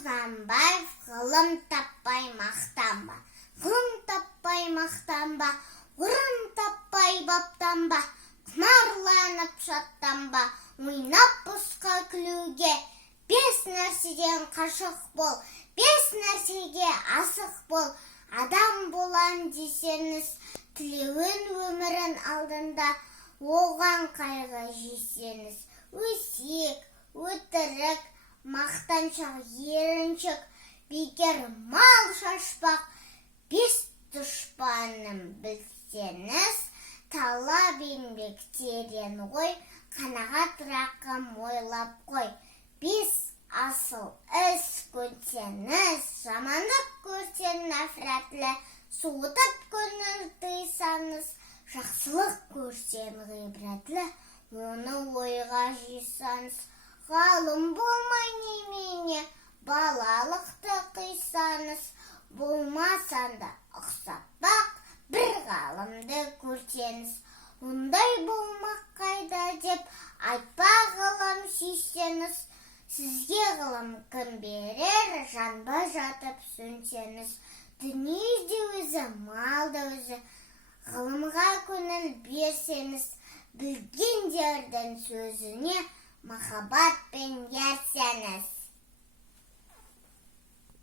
Құнанбаев ғылым таппай мақтанба, ғылым таппай мақтанба, орын таппай баптанба, құмарланып шаттанба, ойнап босқа күлуге, 5 нәрседен қашық бол, 5 нәрсеге асық бол. Адам болам десеңіз, тілеуін өмірін алдында, оған қайғы жесеңіз, өсек, өтірік, мақтаншақ, еріншік, бекер мал шашпақ, 5 дұшпанын білсеңіз, талап еңбек терең ғой, қанағат рақым ойлап қой. 5 асыл іс көрсеңіз, жамандық көрсең нәфрәтлі, суытып көңіл тыйсаңыз, жақсылық көрсең ғибратлы, оны ойға жисаңыз, ғалым болмай немене, балалықты қисаңыз, болмасан да ұқсап бақ, бір ғалымды көрсеңіз, ондай болмақ қайда деп айтпа ғылым сүйсеңіз, сізге ғылым кім берер, жанба жатып сөнсеңіз, дүние де өзі, мал да өзі, ғылымға көңіл берсеңіз, білгендердің сөзіне махаббатпен ерсеңіз.